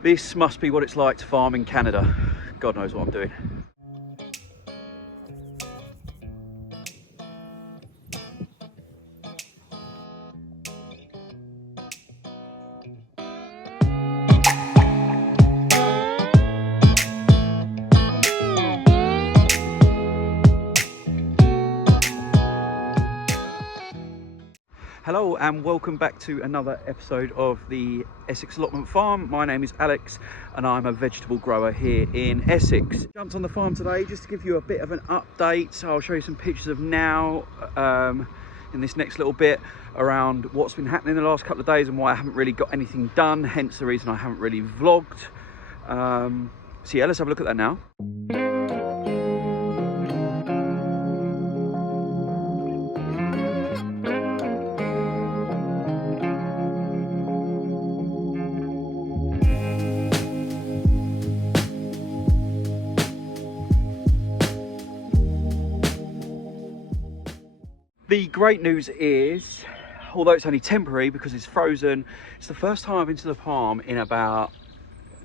This must be what it's like to farm in Canada. God knows what I'm doing. Hello and welcome back to another episode of the Essex Allotment Farm. My name is Alex and I'm a vegetable grower here in Essex. Jumped on the farm today just to give you a bit of an update. I'll show you some pictures of now in this next little bit around what's been happening in the last couple of days and why I haven't really got anything done, hence the reason I haven't really vlogged. So yeah, let's have a look at that now. The great news is, although it's only temporary because it's frozen, it's the first time I've been to the farm in about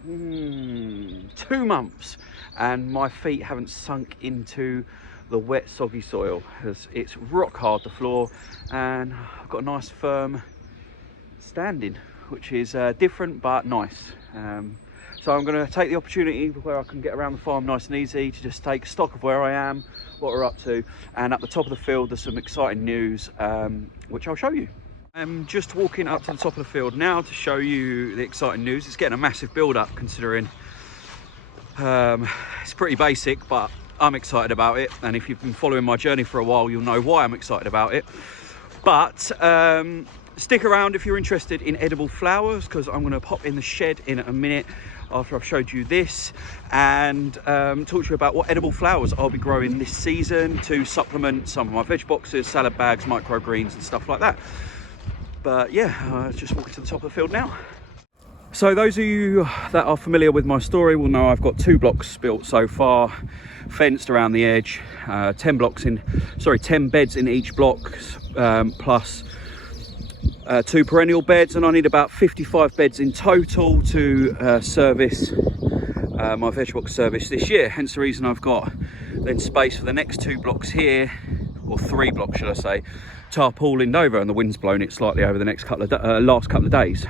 2 months and my feet haven't sunk into the wet soggy soil. It's rock hard, the floor, and I've got a nice firm standing, which is different but nice. So I'm going to take the opportunity where I can get around the farm nice and easy to just take stock of where I am, what we're up to, and at the top of the field there's some exciting news which I'll show you. I'm just walking up to the top of the field now to show you the exciting news. It's getting a massive build up considering it's pretty basic, but I'm excited about it, and if you've been following my journey for a while you'll know why I'm excited about it. But stick around if you're interested in edible flowers, because I'm going to pop in the shed in a minute after I've showed you this and talk to you about what edible flowers I'll be growing this season to supplement some of my veg boxes, salad bags, microgreens and stuff like that. But yeah, just walking to the top of the field now. So those of you that are familiar with my story will know I've got 2 blocks built so far, fenced around the edge, 10 beds in each block, plus 2 perennial beds, and I need about 55 beds in total to service my veg box service this year. Hence the reason I've got then space for the next 2 blocks here, or 3 blocks should I say, tarpaulined over, and the wind's blown it slightly over the next last couple of days.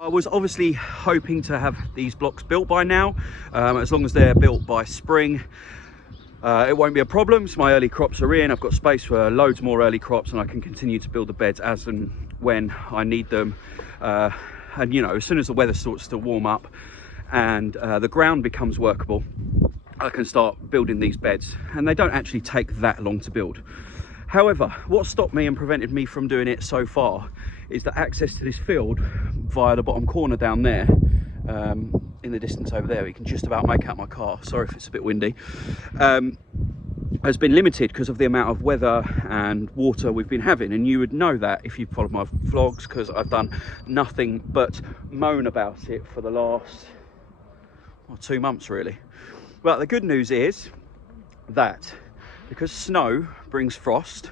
I was obviously hoping to have these blocks built by now, as long as they're built by spring. It won't be a problem, so my early crops are in. I've got space for loads more early crops and I can continue to build the beds as and when I need them. And you know, as soon as the weather starts to warm up and the ground becomes workable, I can start building these beds, and they don't actually take that long to build. However, what stopped me and prevented me from doing it so far is the access to this field via the bottom corner down there. In the distance over there, you can just about make out my car, sorry if it's a bit windy, has been limited because of the amount of weather and water we've been having. And you would know that if you followed my vlogs, because I've done nothing but moan about it for the last 2 months really. Well, the good news is that because snow brings frost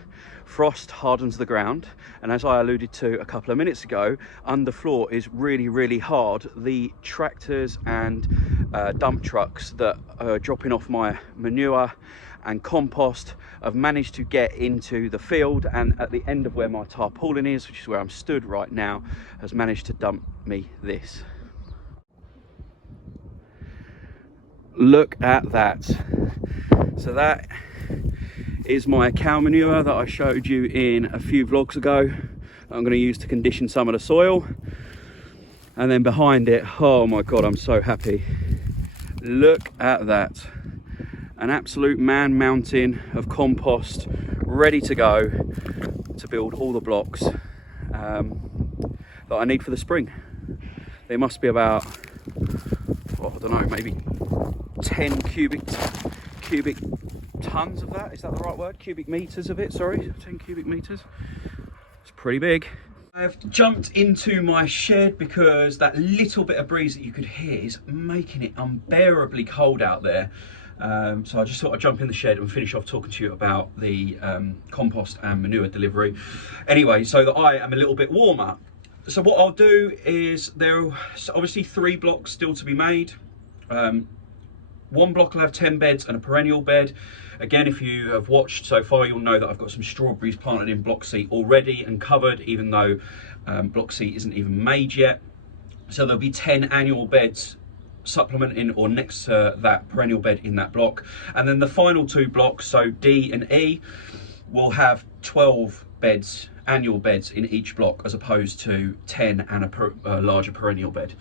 hardens the ground, and as I alluded to a couple of minutes ago, underfloor is really hard. The tractors and dump trucks that are dropping off my manure and compost have managed to get into the field, and at the end of where my tarpaulin is, which is where I'm stood right now, has managed to dump me this. Look at that. So that is my cow manure that I showed you in a few vlogs ago, that I'm going to use to condition some of the soil. And then behind it, oh my god, I'm so happy. Look at that. An absolute man mountain of compost ready to go to build all the blocks that I need for the spring. There must be about, I don't know, maybe 10 cubic tons of that. Is that the right word? Cubic meters of it, sorry, 10 cubic meters. It's pretty big. I've jumped into my shed because that little bit of breeze that you could hear is making it unbearably cold out there. So I just thought I'd jump in the shed and finish off talking to you about the compost and manure delivery. Anyway, so that I am a little bit warmer. So what I'll do is there are obviously 3 blocks still to be made. One block will have 10 beds and a perennial bed. Again, if you have watched so far, you'll know that I've got some strawberries planted in block C already and covered, even though block C isn't even made yet. So there'll be 10 annual beds supplementing or next to that perennial bed in that block. And then the final 2 blocks, so D and E, will have 12 beds, annual beds in each block, as opposed to 10 and a larger perennial bed.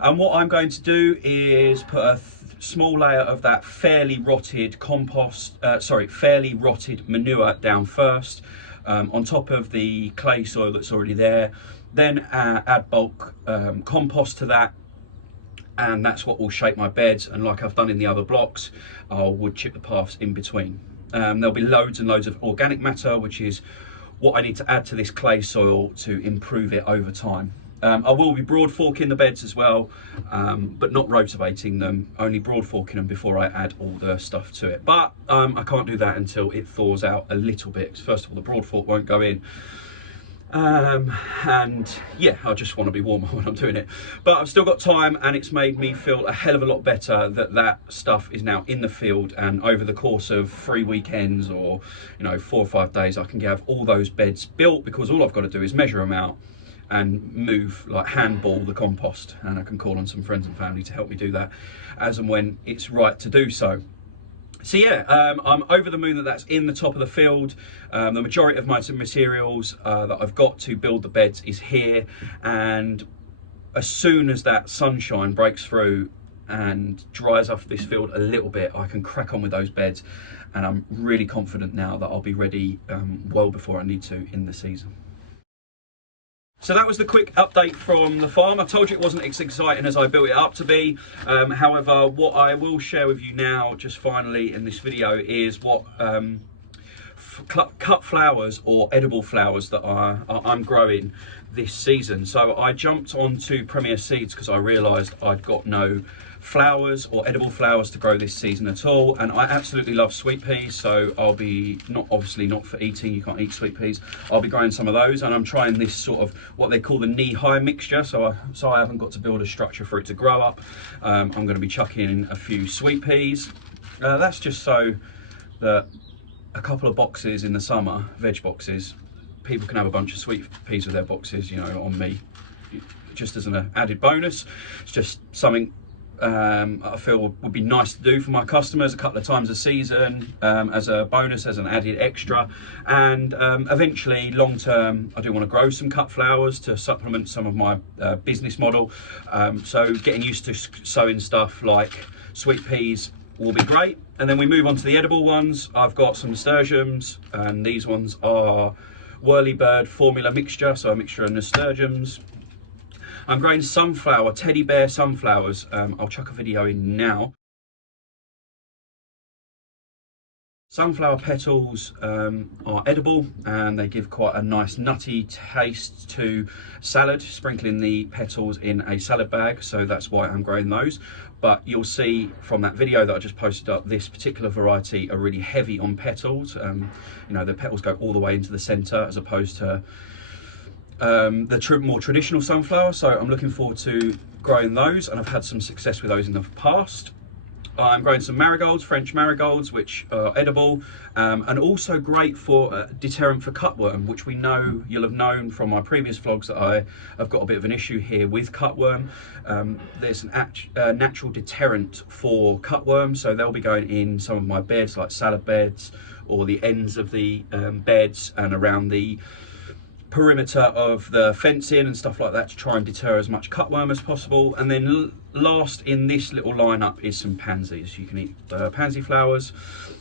And what I'm going to do is put a small layer of that fairly rotted fairly rotted manure down first, on top of the clay soil that's already there. Then add bulk compost to that, and that's what will shape my beds. And like I've done in the other blocks, I'll wood chip the paths in between. There'll be loads and loads of organic matter, which is what I need to add to this clay soil to improve it over time. I will be broad forking the beds as well, but not rotivating them, only broad forking them before I add all the stuff to it. But I can't do that until it thaws out a little bit. First of all, the broad fork won't go in. And yeah, I just want to be warmer when I'm doing it. But I've still got time, and it's made me feel a hell of a lot better that that stuff is now in the field, and over the course of 3 weekends or 4 or 5 days, I can have all those beds built, because all I've got to do is measure them out and move, like handball the compost, and I can call on some friends and family to help me do that as and when it's right to do so. So yeah, I'm over the moon that that's in the top of the field. The majority of my materials that I've got to build the beds is here, and as soon as that sunshine breaks through and dries off this field a little bit, I can crack on with those beds, and I'm really confident now that I'll be ready well before I need to in the season. So that was the quick update from the farm. I told you it wasn't as exciting as I built it up to be. However, what I will share with you now, just finally in this video, is what cut flowers or edible flowers that I'm growing this season. So I jumped onto Premier Seeds because I realised I'd got no flowers or edible flowers to grow this season at all, and I absolutely love sweet peas, so I'll be obviously not for eating, you can't eat sweet peas. I'll be growing some of those, and I'm trying this sort of what they call the knee-high mixture, so I haven't got to build a structure for it to grow up. I'm going to be chucking in a few sweet peas. That's just so that a couple of boxes in the summer, veg boxes, people can have a bunch of sweet peas with their boxes, on me, just as an added bonus. It's just something I feel would be nice to do for my customers a couple of times a season, as a bonus, as an added extra. And eventually, long term, I do want to grow some cut flowers to supplement some of my business model. So getting used to sowing stuff like sweet peas will be great. And then we move on to the edible ones. I've got some nasturtiums, and these ones are Whirlybird formula mixture, so a mixture of nasturtiums. I'm growing sunflower, teddy bear sunflowers. I'll chuck a video in now. Sunflower petals are edible, and they give quite a nice nutty taste to salad, sprinkling the petals in a salad bag, so that's why I'm growing those. But you'll see from that video that I just posted up, this particular variety are really heavy on petals. The petals go all the way into the centre, as opposed to the more traditional sunflower. So I'm looking forward to growing those, and I've had some success with those in the past. I'm growing some marigolds, French marigolds, which are edible, and also great for deterrent for cutworm, which we know, you'll have known from my previous vlogs that I have got a bit of an issue here with cutworm. There's a natural deterrent for cutworm, so they'll be going in some of my beds, like salad beds, or the ends of the beds and around the perimeter of the fencing and stuff like that, to try and deter as much cutworm as possible. And then last in this little lineup is some pansies. You can eat pansy flowers,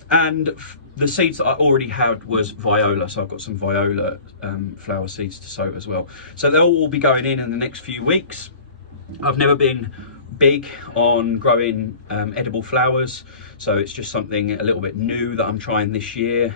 and the seeds that I already had was viola, so I've got some viola flower seeds to sow as well. So they'll all be going in the next few weeks. I've never been big on growing edible flowers, so it's just something a little bit new that I'm trying this year.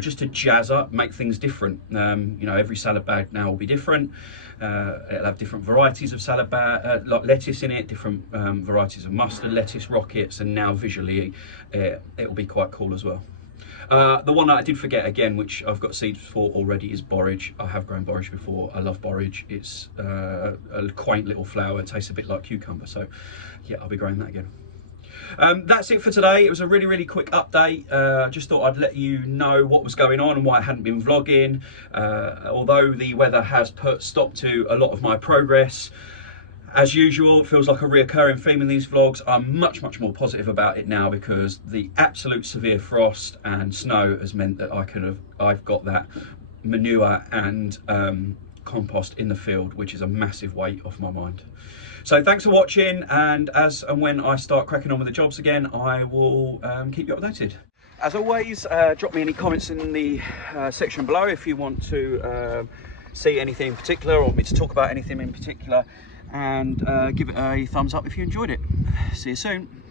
Just to jazz up, make things different. Every salad bag now will be different. It'll have different varieties of salad bag, like lettuce in it, different varieties of mustard, lettuce, rockets, and now visually it will be quite cool as well. The one that I did forget again, which I've got seeds for already, is borage. I have grown borage before. I love borage. It's a quaint little flower. It tastes a bit like cucumber. So yeah, I'll be growing that again. That's it for today. It was a really quick update. I just thought I'd let you know what was going on and why I hadn't been vlogging. Although the weather has put stop to a lot of my progress, as usual, it feels like a reoccurring theme in these vlogs. I'm much more positive about it now because the absolute severe frost and snow has meant that I've got that manure and compost in the field, which is a massive weight off my mind. So thanks for watching, and as and when I start cracking on with the jobs again, I will keep you updated. As always, drop me any comments in the section below if you want to see anything in particular or want me to talk about anything in particular, and give it a thumbs up if you enjoyed it. See you soon.